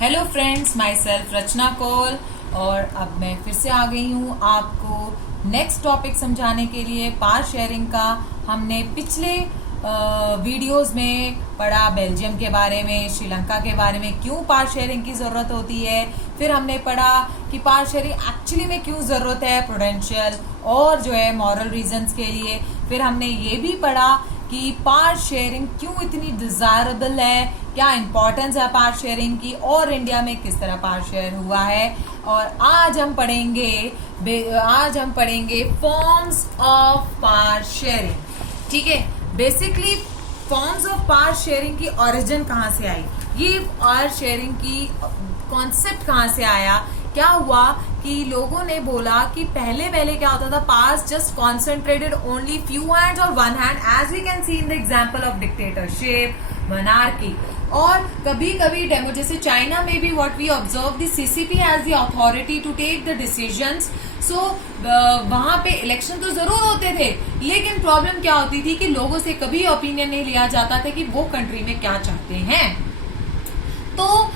Hello friends, my self रचना कौल। और अब मैं फिर से आ गई हूँ आपको नेक्स्ट टॉपिक समझाने के लिए पावर शेयरिंग का। हमने पिछले वीडियोस में पढ़ा बेल्जियम के बारे में, श्रीलंका के बारे में, क्यों पावर शेयरिंग की जरूरत होती है। फिर हमने पढ़ा कि पावर शेयरिंग एक्चुअली में क्यों जरूरत है, प्रूडेंशियल और जो है मॉरल रीजंस के लिए। फिर हमने ये भी पढ़ा कि पावर शेयरिंग क्यों इतनी डिजायरेबल है, क्या इंपॉर्टेंस है पावर शेयरिंग की, और इंडिया में किस तरह पावर शेयर हुआ है। और आज हम पढ़ेंगे फॉर्म्स ऑफ पावर शेयरिंग। ठीक है, basically forms of power sharing की ओरिजिन कहाँ से आई, ये पावर शेयरिंग की कॉन्सेप्ट कहाँ से आया। क्या हुआ कि लोगों ने बोला कि पहले क्या होता था, powers just concentrated only few hands और one hand, as we can see in the example of dictatorship, monarchy. और कभी कभी डेमो, जैसे चाइना में भी what we observe, the CCP has the authority to take the decisions. So वहां पे election तो जरूर होते थे, लेकिन प्रॉब्लम क्या होती थी कि लोगों से कभी ओपिनियन नहीं लिया जाता था कि वो कंट्री में क्या चाहते हैं। तो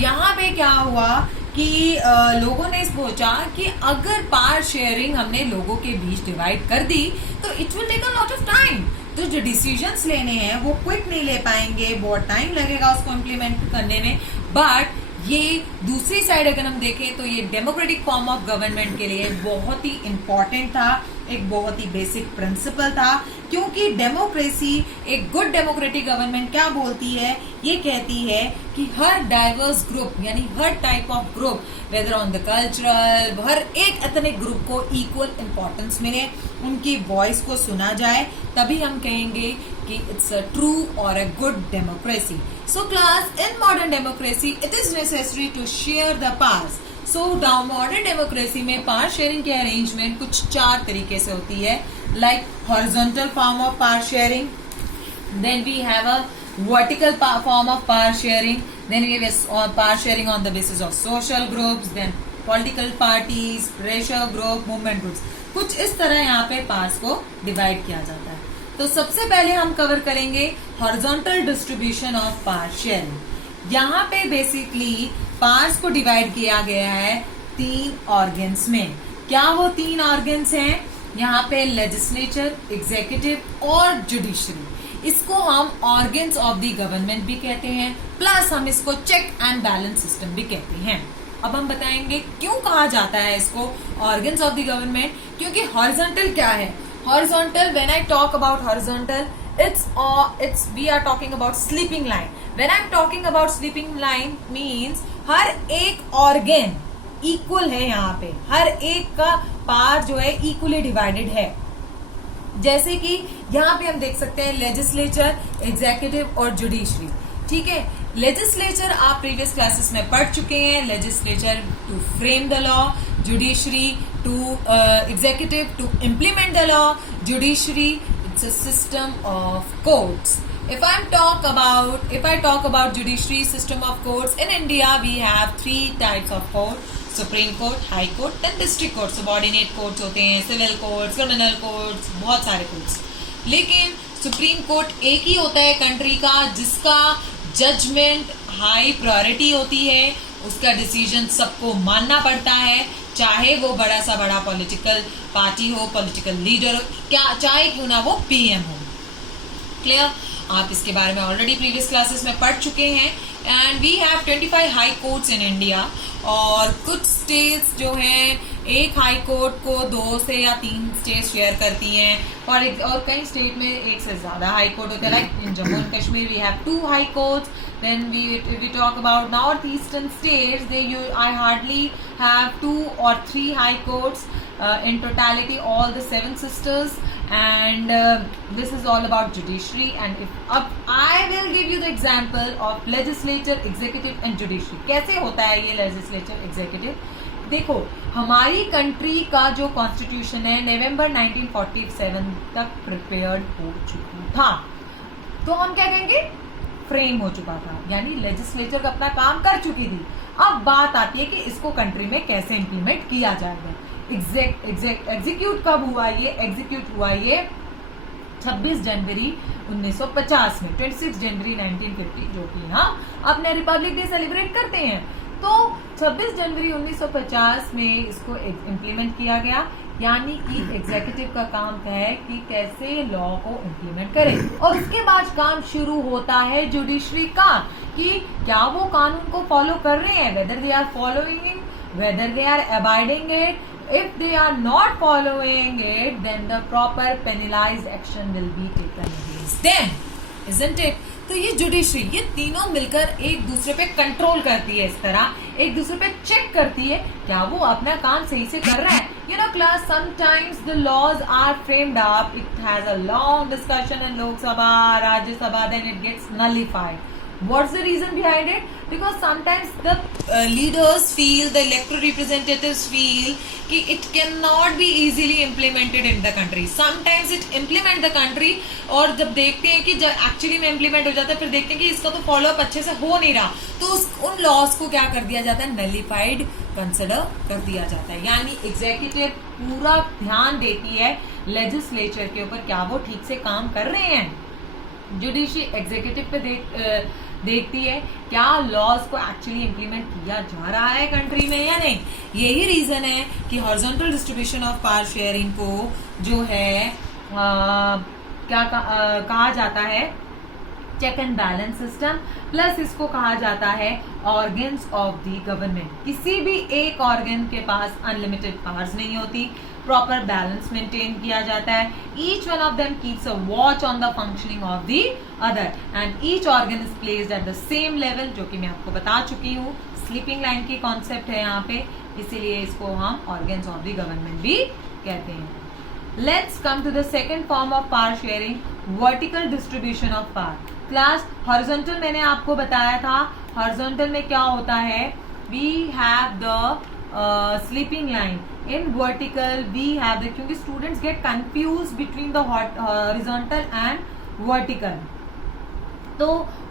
यहाँ पे क्या हुआ कि लोगों ने सोचा कि अगर पावर शेयरिंग हमने लोगों के बीच डिवाइड कर दी तो it will take a lot of time. तो जो डिसीजंस लेने हैं वो क्विक नहीं ले पाएंगे, बहुत टाइम लगेगा उसको इम्प्लीमेंट करने में। बट ये दूसरी साइड अगर हम देखें तो ये डेमोक्रेटिक फॉर्म ऑफ गवर्नमेंट के लिए बहुत ही इंपॉर्टेंट था, एक बहुत ही बेसिक प्रिंसिपल था। क्योंकि डेमोक्रेसी, एक गुड डेमोक्रेटिक गवर्नमेंट क्या बोलती है, ये कहती है कि हर डाइवर्स ग्रुप, यानी हर type of group, whether on the cultural, हर एक एथनिक ग्रुप को इक्वल इंपॉर्टेंस मिले, उनकी वॉइस को सुना जाए, तभी हम कहेंगे कि इट्स अ ट्रू और a good democracy. So class, in modern democracy it is necessary to share the powers. So modern democracy में पावर शेयरिंग के अरेंजमेंट कुछ 4 तरीके से होती है, like horizontal form of power sharing, then we have a vertical form of power sharing, then we have power sharing on the basis of social groups, then political parties, pressure group, movement groups. कुछ इस तरह यहाँ पे powers को divide किया जाता है। तो सबसे पहले हम कवर करेंगे horizontal distribution of power sharing. यहाँ पे बेसिकली पावर्स को डिवाइड किया गया है 3 ऑर्गन्स में। क्या वो 3 ऑर्गन्स हैं? यहाँ पे लेजिस्लेचर, एग्जीक्यूटिव और जुडिशरी। इसको हम ऑर्गन्स ऑफ द गवर्नमेंट भी कहते हैं, प्लस हम इसको चेक एंड बैलेंस सिस्टम भी कहते हैं। अब हम बताएंगे क्यों कहा जाता है इसको ऑर्गन्स ऑफ द गवर्नमेंट। क्योंकि हॉरिजॉन्टल क्या है? Horizontal, when I talk about horizontal, it's we are talking about sleeping line. When I'm talking about sleeping line means हर एक ऑर्गन इक्वल है, यहाँ पे हर एक का पावर जो है इक्वली डिवाइडेड है। जैसे कि यहाँ पे हम देख सकते हैं लेजिस्लेचर, एग्जीक्यूटिव और जुडिशरी। ठीक है, लेजिस्लेचर आप प्रीवियस क्लासेस में पढ़ चुके हैं। Legislature to frame the law, judiciary to executive to implement the law, judiciary it's a system of courts. If I talk about judiciary system of courts, in India we have 3 types of court: Supreme Court, High Court, then District Court. Subordinate courts होते हैं, Civil Courts, Criminal Courts, बहुत सारे courts। लेकिन Supreme Court एक ही होता है country का, जिसका जजमेंट हाई प्रायोरिटी होती है, उसका डिसीजन सबको मानना पड़ता है, चाहे वो बड़ा सा बड़ा पॉलिटिकल पार्टी हो, पॉलिटिकल लीडर हो, क्या चाहे क्यों ना वो पीएम हो। क्लियर? आप इसके बारे में ऑलरेडी प्रीवियस क्लासेस में पढ़ चुके हैं। And we have 25 high courts in India. और कुछ स्टेट्स जो हैं एक हाई कोर्ट को 2 से या 3 स्टेट शेयर करती हैं, और कई स्टेट में एक से ज्यादा हाई कोर्ट होते हैं। Like in Jammu and Kashmir we have 2 high courts. Then we talk about northeastern states, I hardly have 2 or 3 high courts. In totality, all the 7 sisters, and this is all about judiciary. And I will give you the example of legislature, executive and judiciary. कैसे होता है ये legislature, executive? देखो, हमारी country का जो constitution है नवंबर 1947 तक प्रिपेयर्ड हो चुका था, तो हम क्या कहेंगे, फ्रेम हो चुका था, यानी लेजिस्लेचर का अपना काम कर चुकी थी। अब बात आती है कि इसको कंट्री में कैसे इंप्लीमेंट किया जाएगा। एग्जीक्यूट कब हुआ? ये एग्जीक्यूट हुआ ये 26 जनवरी 1950 में, 26 जनवरी 1950, जो कि हम अपने रिपब्लिक डे सेलिब्रेट करते हैं। तो 26 जनवरी 1950 में इसको इम्प्लीमेंट किया गया, यानी कि एग्जीक्यूटिव का काम है कि कैसे लॉ को इम्प्लीमेंट करें, और उसके बाद काम शुरू होता है जुडिशरी का, कि क्या वो कानून को फॉलो कर रहे हैं, whether they are following it, whether they are abiding it. If they are not following it, then the proper penalized action will be taken against them, isn't it? तो ये जुडिशरी, ये तीनों मिलकर एक दूसरे पे कंट्रोल करती है, इस तरह एक दूसरे पे चेक करती है क्या वो अपना काम सही से कर रहा है। You know class, sometimes the laws are framed up, it has a long discussion in Lok Sabha, Rajya Sabha, then it gets nullified. What's the reason behind it? Because sometimes the leaders feel, the elected representatives feel कि it cannot be easily implemented in the country. Sometimes it implement the country, और जब देखते हैं कि जब actually में implement हो जाता है, फिर देखते हैं कि इसका तो फॉलो अप अच्छे से हो नहीं रहा, तो उन लॉज को क्या कर दिया जाता है, नलिफाइड कंसिडर कर दिया जाता है। यानी एग्जीक्यूटिव पूरा ध्यान देती है लेजिस्लेचर के ऊपर, क्या वो ठीक से काम कर रहे हैं। जुडिशरी एग्जीक्यूटिव पे देखती है क्या लॉज को एक्चुअली इम्प्लीमेंट किया जा रहा है कंट्री में या नहीं। यही रीजन है कि horizontal distribution of power sharing को जो है कहा जाता है check and balance system, plus इसको कहा जाता है ऑर्गन्स ऑफ द गवर्नमेंट। किसी भी एक ऑर्गन के पास अनलिमिटेड पावर्स नहीं होती, प्रॉपर बैलेंस मेंटेन किया जाता है। Each one of them keeps a watch on the functioning of the other, and each organ is placed at the same level, जो कि मैं आपको बता चुकी हूँ। स्लीपिंग लाइन की कॉन्सेप्ट है यहाँ पे, इसीलिए इसको हम ऑर्गन्स ऑफ द गवर्नमेंट भी कहते हैं। Let's come to the second form of power sharing, vertical distribution of power. Class horizontal मैंने आपको बताया था, हॉरिजॉन्टल में क्या होता है, we have the sleeping line, in vertical we have the, क्योंकि students get confuse between the horizontal and vertical, तो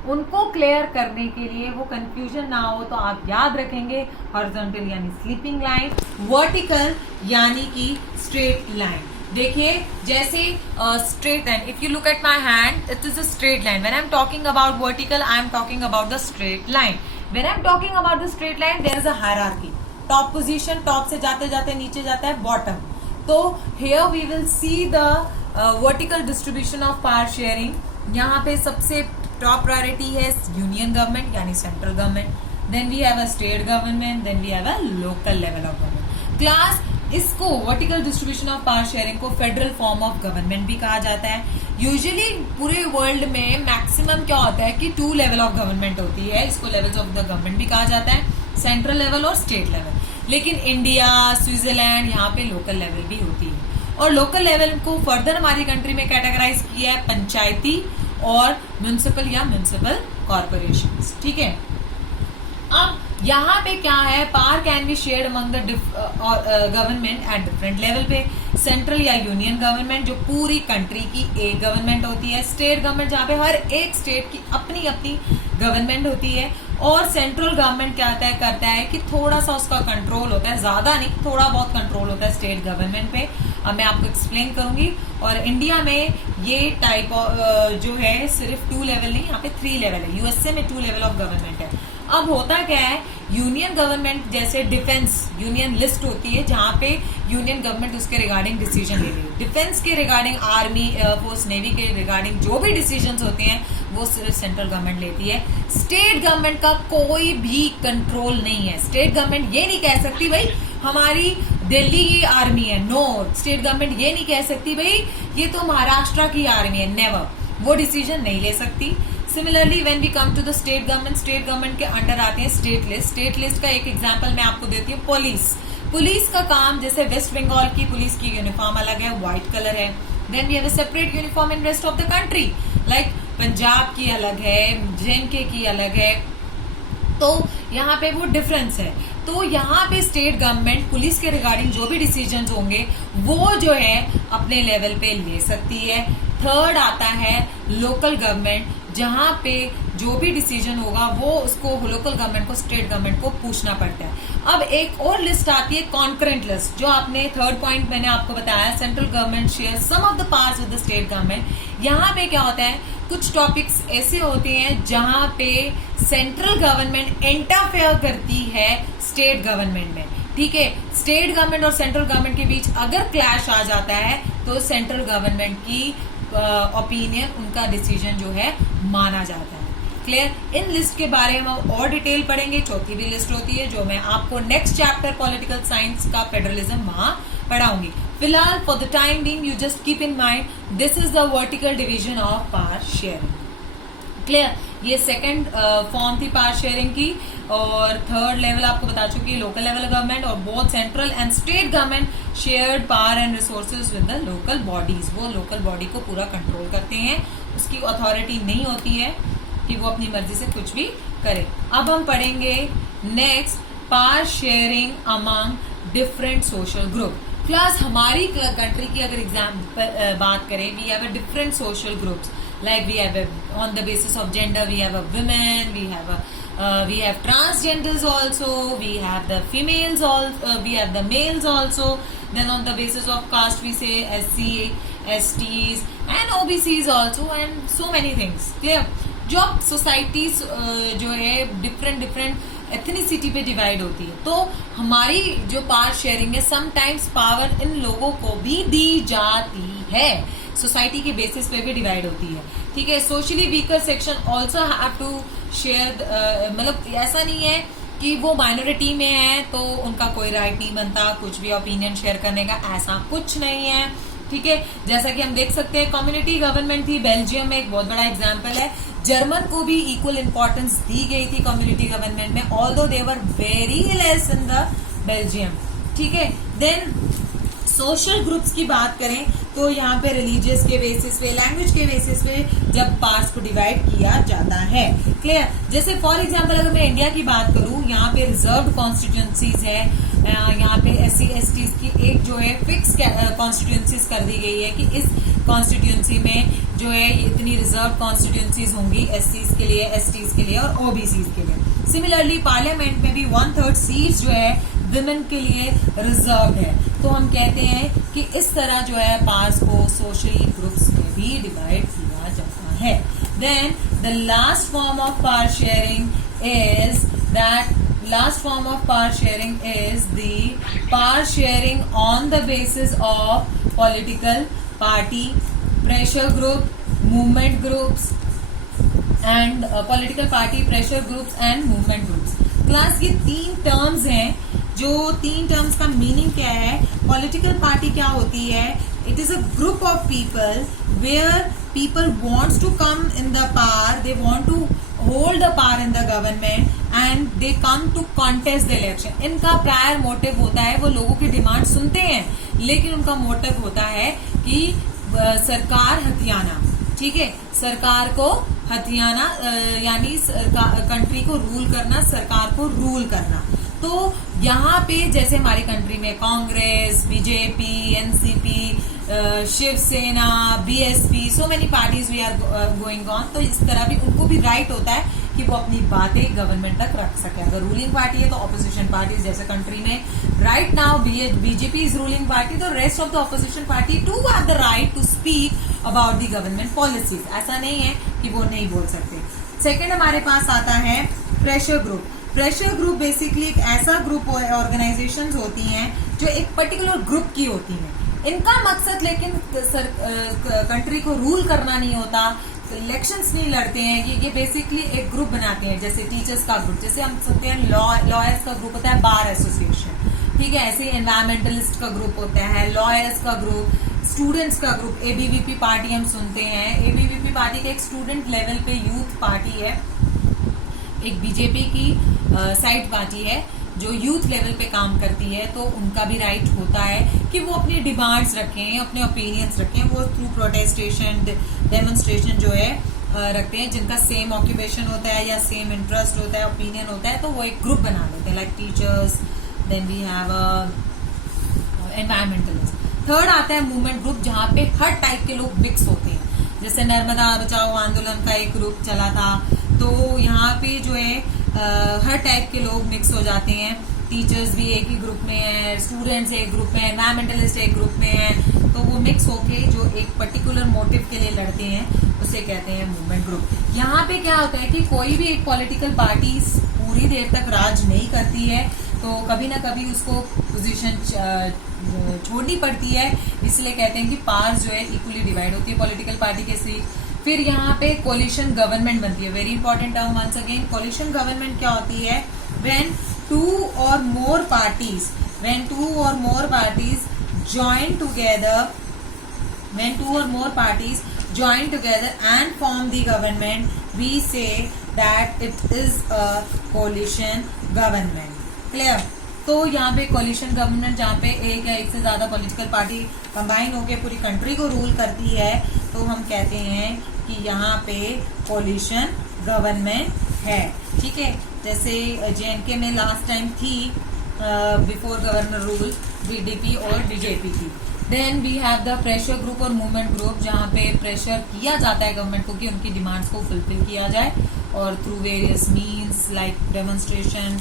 उनको क्लियर करने के लिए, वो कंफ्यूजन ना हो, तो आप याद रखेंगे हॉरिजॉन्टल यानी स्लीपिंग लाइन, वर्टिकल यानी कि स्ट्रेट लाइन। देखिए जैसे straight line, if you look at my hand, it is a straight line. When I am talking about vertical, I am talking about the straight line. When I am talking about the straight line, there is a hierarchy, top position, top से जाते जाते नीचे जाता है bottom. तो here we will see the vertical distribution of power sharing. यहाँ पे सबसे टॉप प्रायोरिटी है यूनियन गवर्नमेंट यानी central government, then we have a state government, then we have a local level of government. Class इसको vertical distribution of power sharing को federal form of government भी कहा जाता है। यूजुअली पूरे world में मैक्सिमम क्या होता है कि 2 लेवल ऑफ गवर्नमेंट होती है, इसको लेवल्स ऑफ द गवर्नमेंट भी कहा जाता है, सेंट्रल लेवल और स्टेट लेवल। लेकिन इंडिया, स्विट्जरलैंड, यहाँ पे लोकल लेवल भी होती है। और लोकल लेवल को फर्दर हमारी कंट्री में कैटेगराइज किया है पंचायती और म्युनिसिपल या म्युनिसिपल कॉर्पोरेशंस, ठीक है। अब यहाँ पे क्या है, power can be shared among the government at different level पे। सेंट्रल या यूनियन गवर्नमेंट जो पूरी कंट्री की एक गवर्नमेंट होती है, स्टेट गवर्नमेंट जहाँ पे हर एक स्टेट की अपनी अपनी गवर्नमेंट होती है, और सेंट्रल गवर्नमेंट क्या करता है कि थोड़ा सा उसका कंट्रोल होता है, ज्यादा नहीं, थोड़ा बहुत कंट्रोल होता है स्टेट गवर्नमेंट पे। अब मैं आपको एक्सप्लेन करूंगी। और इंडिया में ये टाइप जो है सिर्फ 2 लेवल नहीं, यहाँ पे 3 लेवल है। यूएसए में 2 लेवल ऑफ गवर्नमेंट है। अब होता क्या है, यूनियन गवर्नमेंट जैसे डिफेंस यूनियन लिस्ट होती है, जहां पे यूनियन गवर्नमेंट उसके रिगार्डिंग डिसीजन ले रही है। डिफेंस के रिगार्डिंग, आर्मी, एयरफोर्स, नेवी के रिगार्डिंग जो भी डिसीजन होते हैं वो सिर्फ सेंट्रल गवर्नमेंट लेती है। स्टेट गवर्नमेंट का कोई भी कंट्रोल नहीं है। स्टेट गवर्नमेंट ये नहीं कह सकती भाई हमारी दिल्ली की आर्मी है, नो। स्टेट गवर्नमेंट ये नहीं कह सकती भाई ये तो महाराष्ट्र की आर्मी है, नेवर। वो डिसीजन नहीं ले सकती। Similarly when we come to the state government के अंडर आते हैं स्टेट लिस्ट। स्टेट लिस्ट का एक एग्जांपल मैं आपको देती हूँ, पुलिस का काम, जैसे वेस्ट बंगाल की पुलिस की यूनिफॉर्म अलग है, व्हाइट कलर है। Then we have a separate uniform in rest of the country, like Punjab की अलग है, जेएनके की अलग है। तो यहाँ पे वो डिफरेंस है। तो यहाँ पे स्टेट गवर्नमेंट पुलिस के रिगार्डिंग जो भी डिसीजंस होंगे वो जो है अपने लेवल पे ले सकती है। थर्ड आता है लोकल गवर्नमेंट, जहाँ पे जो भी डिसीजन होगा वो उसको लोकल गवर्नमेंट को, स्टेट गवर्नमेंट को पूछना पड़ता है। अब एक और लिस्ट आती है कॉन्करेंट लिस्ट, जो आपने थर्ड पॉइंट मैंने आपको बताया, central government share some of the powers with the state government. यहाँ पे क्या होता है, कुछ टॉपिक्स ऐसे होते हैं जहां पे सेंट्रल गवर्नमेंट इंटरफेयर करती है स्टेट गवर्नमेंट में, ठीक है। स्टेट गवर्नमेंट और सेंट्रल गवर्नमेंट के बीच अगर क्लैश आ जाता है तो सेंट्रल गवर्नमेंट की ओपिनियन, उनका डिसीजन जो है माना जाता है। क्लियर। इन लिस्ट के बारे में हम और डिटेल पढ़ेंगे। चौथी भी लिस्ट होती है जो मैं आपको नेक्स्ट चैप्टर पॉलिटिकल साइंस का फेडरलिज्म वहां पढ़ाऊंगी। फिलहाल for the time being you just keep in mind this is the vertical division of power sharing. Clear. ये सेकंड फॉर्म थी पावर शेयरिंग की, और थर्ड लेवल आपको बता चुकी है लोकल लेवल गवर्नमेंट, और both central and state government shared power and resources with the local bodies. वो लोकल बॉडी को पूरा कंट्रोल करते हैं, उसकी अथॉरिटी नहीं होती है कि वो अपनी मर्जी से कुछ भी करे। अब हम पढ़ेंगे next power sharing among different social group. Class हमारी कंट्री की अगर बात करें, we have a different social groups, like we have on the basis of gender we have a women, we have transgenders also, we have the females we have the males also, then on the basis of caste we say SC, STs and OBCs also, and so many things. Clear? जब societies जो है different ethnicity पे divide होती है, तो हमारी जो power sharing है समटाइम्स पावर इन लोगों को भी दी जाती है, सोसाइटी के बेसिस पे भी डिवाइड होती है, ठीक है। Socially weaker section also have to share, मतलब ऐसा नहीं है कि वो माइनॉरिटी में है तो उनका कोई राइट नहीं बनता कुछ भी ओपिनियन शेयर करने का, ऐसा कुछ नहीं है, ठीक है। जैसा कि हम देख सकते हैं कम्युनिटी गवर्नमेंट थी बेल्जियम में, एक बहुत बड़ा एग्जाम्पल है। जर्मन को भी इक्वल इंपॉर्टेंस दी गई थी कम्युनिटी गवर्नमेंट में, although they were very less in the Belgium, ठीक है। देन सोशल ग्रुप्स की बात करें तो यहाँ पे रिलीजियस के बेसिस पे, लैंग्वेज के बेसिस पे जब पार्ट्स को डिवाइड किया जाता है। क्लियर। जैसे फॉर एग्जांपल अगर मैं इंडिया की बात करूँ, यहाँ पे रिजर्व कॉन्स्टिट्यूंसीज है, यहाँ पे SC STs की एक जो है फिक्स कॉन्स्टिट्यूंसीज कर दी गई है कि इस कॉन्स्टिट्यूंसी में जो है इतनी रिजर्व कॉन्स्टिट्यूंसीज होंगी SCs के लिए, STs के लिए और OBCs के लिए। सिमिलरली पार्लियामेंट में भी 1/3 सीट्स जो है विमेन के लिए रिजर्व है। तो हम कहते हैं कि इस तरह जो है पावर्स को सोशल ग्रुप्स में भी डिवाइड किया जाता है। Then the last form of power sharing is the power sharing on the basis of political party, pressure group, movement groups and political party, pressure groups and movement groups. Class ये 3 terms हैं, जो 3 terms का meaning क्या है। Political party क्या होती है? It is a group of people where people wants to come in the power, they want to hold the power in the government and they come to contest the election. इनका prior motive होता है, वो लोगों की demand सुनते हैं, लेकिन उनका मोटिव होता है कि सरकार हथियाना, ठीक है, सरकार को हथियाना, यानी कंट्री को रूल करना, सरकार को रूल करना। तो यहाँ पे जैसे हमारी कंट्री में Congress, BJP, NCP, Shiv Sena, BSP, so many parties we are going on, तो इस तरह भी उनको भी राइट होता है कि वो अपनी बातें गवर्नमेंट तक रख सके। अगर रूलिंग पार्टी है तो ऑपोजिशन पार्टीज, जैसे कंट्री में right now BJP is ruling party, तो rest of the opposition party to have the right to speak about the government policies. ऐसा नहीं है कि वो नहीं बोल सकते। सेकेंड हमारे पास आता है pressure group. Pressure group basically एक ऐसा ग्रुप ऑर्गेनाइजेशंस होती हैं जो एक पर्टिकुलर ग्रुप की होती हैं। इनका मकसद लेकिन कंट्री को रूल करना नहीं होता, इलेक्शंस नहीं लड़ते हैं, ये बेसिकली एक ग्रुप बनाते हैं। जैसे टीचर्स का ग्रुप, जैसे हम सुनते हैं लॉयर्स का ग्रुप होता है बार एसोसिएशन, ठीक है। ऐसे एनवायरमेंटलिस्ट का ग्रुप होता है, लॉयर्स का ग्रुप, स्टूडेंट्स का ग्रुप, एबीवीपी पार्टी हम सुनते हैं। एबीवीपी पार्टी का एक स्टूडेंट लेवल पे यूथ पार्टी है, एक बीजेपी की साइड पार्टी है जो यूथ लेवल पे काम करती है। तो उनका भी राइट होता है कि वो अपनी डिमांड्स रखें, अपने ओपिनियंस रखें, वो थ्रू प्रोटेस्टेशन, डेमोन्स्ट्रेशन जो है रखते हैं, जिनका सेम ऑक्यूपेशन होता है या सेम इंटरेस्ट होता है, ओपिनियन होता है, तो वो एक ग्रुप बना लेते हैं, like teachers. Then we have environmentalist. Third आता है मूवमेंट ग्रुप, जहाँ पे हर टाइप के लोग मिक्स होते हैं। जैसे नर्मदा बचाओ आंदोलन का एक ग्रुप चला था, तो यहाँ पे जो है हर टाइप के लोग मिक्स हो जाते हैं। टीचर्स भी एक ही ग्रुप में है, स्टूडेंट्स एक ग्रुप में है, एनवायरमेंटलिस्ट एक ग्रुप में है, तो वो मिक्स होके जो एक पर्टिकुलर मोटिव के लिए लड़ते हैं उसे कहते हैं मूवमेंट ग्रुप। यहाँ पे क्या होता है कि कोई भी एक पॉलिटिकल पार्टी पूरी देर तक राज नहीं करती है, तो कभी ना कभी उसको पोजीशन छोड़नी पड़ती है, इसलिए कहते हैं कि पावर्स जो है इक्वली डिवाइड होती है पॉलिटिकल पार्टी के सीट। फिर यहाँ पे कोलिशन गवर्नमेंट बनती है, very important term once again. Coalition government क्या होती है? व्हेन टू और more parties join together, when two or more parties join together and form the government, we say that it is a coalition government. Clear? तो यहाँ पे coalition government जहाँ पे एक या एक से ज्यादा पॉलिटिकल पार्टी कंबाइन होकर पूरी कंट्री को रूल करती है, तो हम कहते हैं कि यहाँ पे कोलिशन गवर्नमेंट है। ठीक है, जैसे JNK में लास्ट टाइम थी बिफोर गवर्नर रूल BDP और DJP की। Then we have the pressure group और मूवमेंट ग्रुप, जहाँ पे प्रेशर किया जाता है गवर्नमेंट को कि उनकी डिमांड्स को फुलफिल किया जाए, और through various means like demonstration,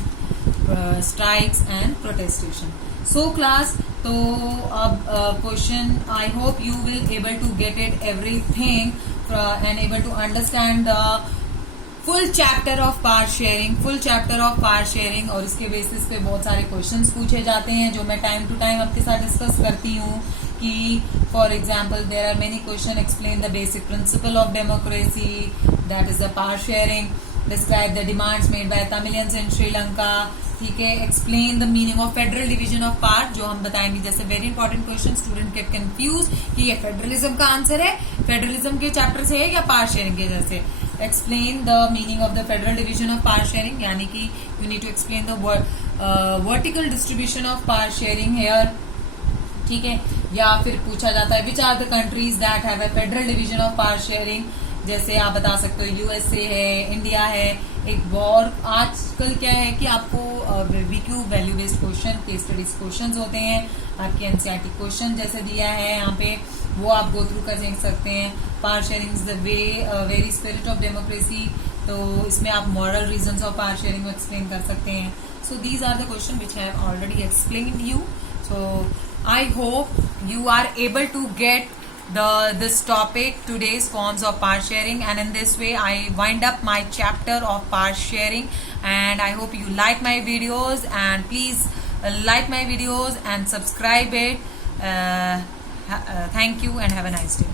strikes and protestation. So class, तो अब question, I hope you will able to get it everything and able to understand the full chapter of power sharing, और इसके basis पे बहुत सारे questions पूछे जाते हैं जो मैं टाइम टू टाइम आपके साथ डिस्कस करती हूँ। कि for example there are many question, explain the basic principle of democracy, that is the power sharing, describe the demands made by Tamilians in Sri Lanka. ठीक है, explain the meaning of federal division of power, जो हम बताएंगे। जैसे very important question, student get confuse कि ये federalism का answer है, फेडरलिज्म के चैप्टर से है या पावर शेयरिंग के जैसे। Explain the meaning of the federal division of power sharing, यानी कि you need to explain the vertical distribution of power sharing here. ठीक है, या फिर पूछा जाता है which are the countries that have a federal division of power sharing, जैसे आप बता सकते हो USA है, इंडिया है। एक और आजकल क्या है कि आपको VQ value based question, case studies questions होते हैं, आपके NCERT क्वेश्चन जैसे दिया है यहाँ पे, वो आप गो थ्रू कर सकते हैं। Power sharing is the very spirit of democracy, तो इसमें आप moral reasons of power sharing को एक्सप्लेन कर सकते हैं। So these are the question which I have already explained you. So I hope you are able to get this topic, today's forms of power sharing, and in this way I wind up my chapter of power sharing, and I hope you like my videos, and please like my videos and subscribe it. Thank you and have a nice day.